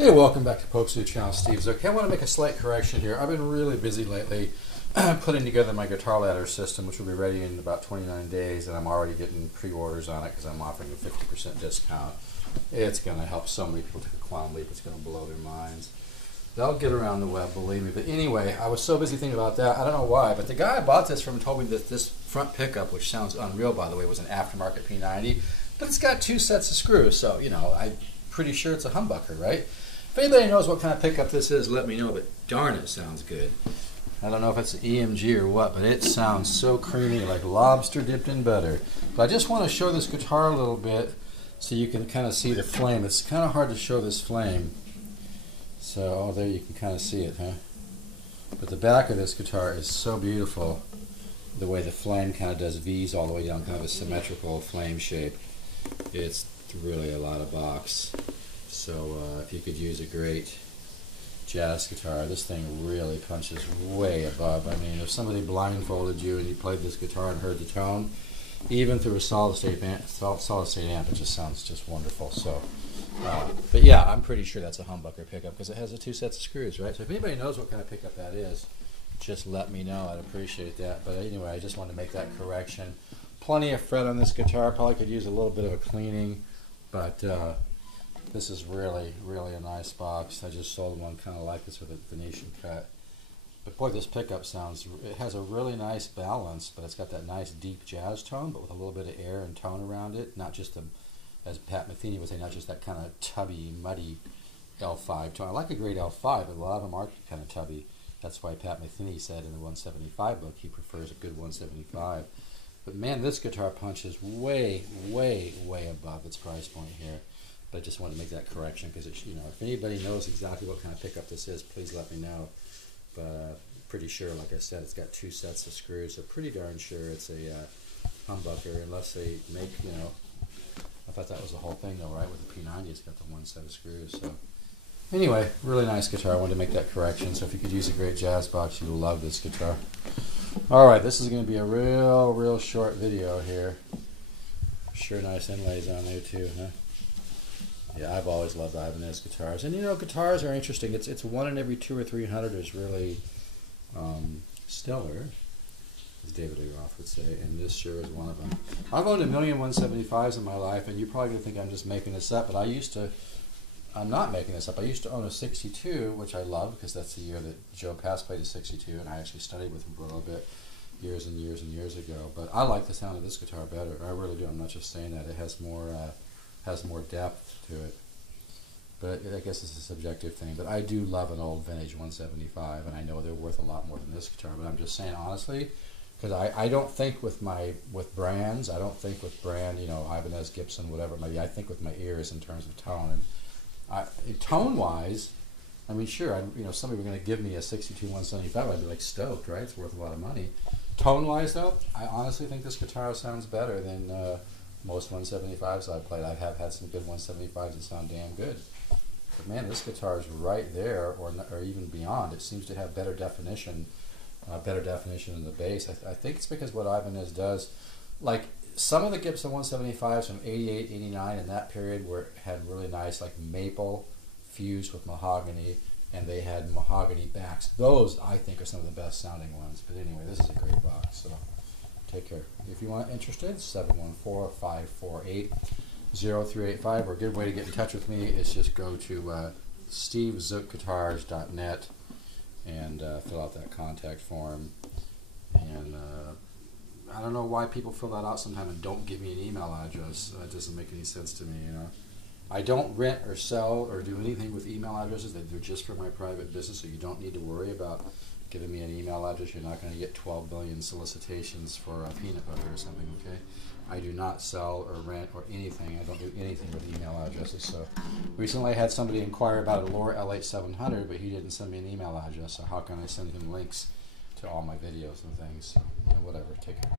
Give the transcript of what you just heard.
Hey, welcome back to Pope's New Channel. Steve's okay. I want to make a slight correction here. I've been really busy lately putting together my guitar ladder system, which will be ready in about 29 days, and I'm already getting pre-orders on it because I'm offering a 50% discount. It's going to help so many people take a quantum leap. It's going to blow their minds. They'll get around the web, believe me. But anyway, I was so busy thinking about that. I don't know why, but the guy I bought this from told me that this front pickup, which sounds unreal, by the way, was an aftermarket P90, but it's got 2 sets of screws, so, you know, I'm pretty sure it's a humbucker, right? If anybody knows what kind of pickup this is, let me know, but darn, it sounds good. I don't know if it's an EMG or what, but it sounds so creamy, like lobster dipped in butter. But I just want to show this guitar a little bit so you can kind of see the flame. It's kind of hard to show this flame. So, oh, there you can kind of see it, huh? But the back of this guitar is so beautiful, the way the flame kind of does V's all the way down, kind of a symmetrical flame shape. It's really a lot of box. So if you could use a great jazz guitar, this thing really punches way above. I mean, if somebody blindfolded you and you played this guitar and heard the tone, even through a solid state amp, it just sounds just wonderful. So, but yeah, I'm pretty sure that's a humbucker pickup because it has the 2 sets of screws, right? So if anybody knows what kind of pickup that is, just let me know. I'd appreciate that. But anyway, I just wanted to make that correction. Plenty of fret on this guitar. Probably could use a little bit of a cleaning, but this is really, really a nice box. I just sold one kind of like this with a Venetian cut. But boy, this pickup sounds, it has a really nice balance, but it's got that nice deep jazz tone, but with a little bit of air and tone around it. Not just, as Pat Metheny would say, not just that kind of tubby, muddy L5 tone. I like a great L5, but a lot of them are kind of tubby. That's why Pat Metheny said in the 175 book he prefers a good 175. But man, this guitar punches way, way, way above its price point here. But I just wanted to make that correction because, you know, if anybody knows exactly what kind of pickup this is, please let me know. But pretty sure, like I said, it's got 2 sets of screws, so pretty darn sure it's a humbucker, unless they make, you know, I thought that was the whole thing though, right? With the P90, it's got the 1 set of screws. So anyway, really nice guitar. I wanted to make that correction. So if you could use a great jazz box, you'll love this guitar. All right, this is going to be a real short video here. Sure, nice inlays on there too, huh? Yeah, I've always loved Ibanez guitars, and you know, guitars are interesting. It's 1 in every 200 or 300 is really stellar, as David Lee Roth would say, and this sure is one of them. I've owned 1,000,175s in my life, and you're probably gonna think I'm just making this up, but I'm not making this up. I used to own a 62, which I love because that's the year that Joe Pass played a 62, and I actually studied with him for a little bit years and years and years ago. But I like the sound of this guitar better. I really do. I'm not just saying that. It has more depth to it. But I guess it's a subjective thing. But I do love an old vintage 175, and I know they're worth a lot more than this guitar. But I'm just saying honestly, because I don't think with brands. I don't think with brand, you know, Ibanez, Gibson, whatever it might be. I think with my ears in terms of tone. And tone-wise, I mean, sure, you know, somebody were going to give me a 62 175, I'd be like stoked, right? It's worth a lot of money. Tone-wise, though, I honestly think this guitar sounds better than most 175s I've played. I have had some good 175s that sound damn good. But man, this guitar is right there, or even beyond. It seems to have better definition in the bass. I think it's because what Ibanez does, like some of the Gibson 175s from 88, 89 in that period had really nice like maple fused with mahogany, and they had mahogany backs. Those I think are some of the best sounding ones. But anyway, this is a great box. So take care. If you are interested, 714-548-0385, or a good way to get in touch with me is just go to stevezookguitars.net and fill out that contact form. And I don't know why people fill that out sometimes and don't give me an email address. That doesn't make any sense to me, you know. I don't rent or sell or do anything with email addresses. They're just for my private business, so you don't need to worry about giving me an email address. You're not going to get 12 billion solicitations for a peanut butter or something, okay? I do not sell or rent or anything. I don't do anything with email addresses. So recently I had somebody inquire about a Lore LH700, but he didn't send me an email address, so how can I send him links to all my videos and things? So, you know, whatever. Take care.